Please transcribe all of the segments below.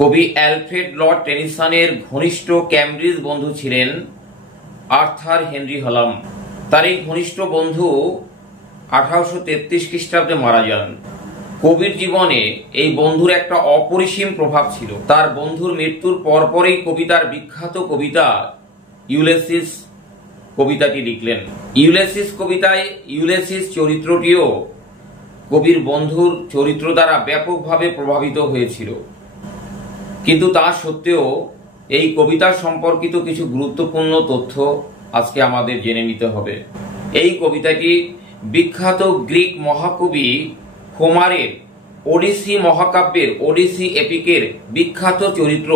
কবি Alfred Lord টেনিসনের ঘনিষ্ঠ Cambridge বন্ধু ছিলেন আর্থার হেনরি হালাম। তার এই ঘনিষ্ঠ বন্ধু 1833 খ্রিস্টাব্দে মারা যান। কবির জীবনে এই বন্ধুর একটা অপরিসীম প্রভাব ছিল। তার বন্ধুর মৃত্যুর পরপরই কবি তার বিখ্যাত কবিতা ইউলিসিস কবিতাটি লিখলেন। ইউলিসিস কবিতায় ইউলিসিস চরিত্রটিও কবির বন্ধুর চরিত্র দ্বারা ব্যাপকভাবে প্রভাবিত হয়েছিল। কিন্তু তা সত্ত্বেও এই কবিতা সম্পর্কিত কিছু গুরুত্বপূর্ণ তথ্য আজকে আমাদের জেনে নিতে হবে। এই কবিতাটি বিখ্যাত গ্রিক মহাকবি হোমারের ওডিসি মহাকাব্যের ওডিসি এপিকের বিখ্যাত চরিত্র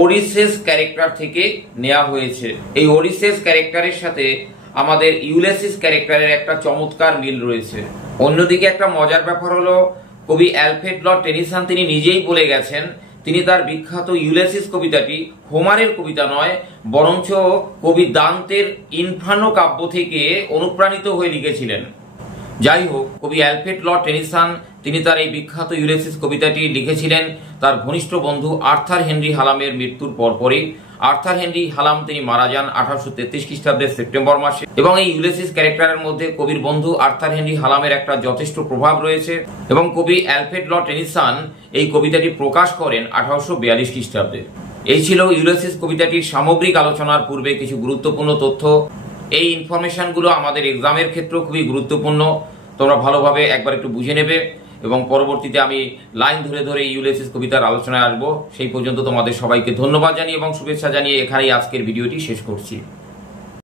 ওডিসেস ক্যারেক্টার থেকে নেওয়া হয়েছে। এই ওডিসেস ক্যারেক্টারের সাথে আমাদের ইউলিসিস ক্যারেক্টারের একটা চমৎকার মিল রয়েছে। অন্যদিকে একটা মজার ব্যাপার হলো, কবি অ্যালফ্রেড লর্ড টেনিসন তিনি নিজেই বলে গেছেন তিনি তার বিখ্যাত ইউলিসিস কবিতাটি হোমারের কবিতা নয়, বরঞ্চ কবি দান্তের ইনফার্নো কাব্য থেকে অনুপ্রাণিত হয়ে লিখেছিলেন। যাই হোক, কবি অ্যালফ্রেড লর্ড টেনিসন তিনি তার এই বিখ্যাত ইউলিসিস কবিতাটি লিখেছিলেন তার ঘনিষ্ঠ বন্ধু আর্থার হেনরি হালামের মৃত্যুর পরপরই। আর্থার হেনরি হালাম তিনি মারা যান 1833 খ্রিস্টাব্দের সেপ্টেম্বর মাসে, এবং এই ইউলিসিস ক্যারেক্টারের মধ্যে কবির বন্ধু আর্থার হেনরি হালামের একটা যথেষ্ট প্রভাব রয়েছে। এবং কবি অ্যালফ্রেড লর্ড টেনিসন এই কবিতাটি প্রকাশ করেন 1842 খ্রিস্টাব্দে। এই ছিল ইউলিসিস কবিতাটির সামগ্রিক আলোচনার পূর্বে কিছু গুরুত্বপূর্ণ তথ্য। এই ইনফরমেশনগুলো আমাদের এক্সামের ক্ষেত্রেও খুবই গুরুত্বপূর্ণ। তোমরা ভালোভাবে একবার একটু বুঝে নেবে, এবং পরবর্তীতে আমি লাইন ধরে ধরে ইউলিসিস কবিতার আলোচনায় আসবো। সেই পর্যন্ত তোমাদের সবাইকে ধন্যবাদ জানিয়ে এবং শুভেচ্ছা জানিয়ে এখানেই আজকের ভিডিওটি শেষ করছি।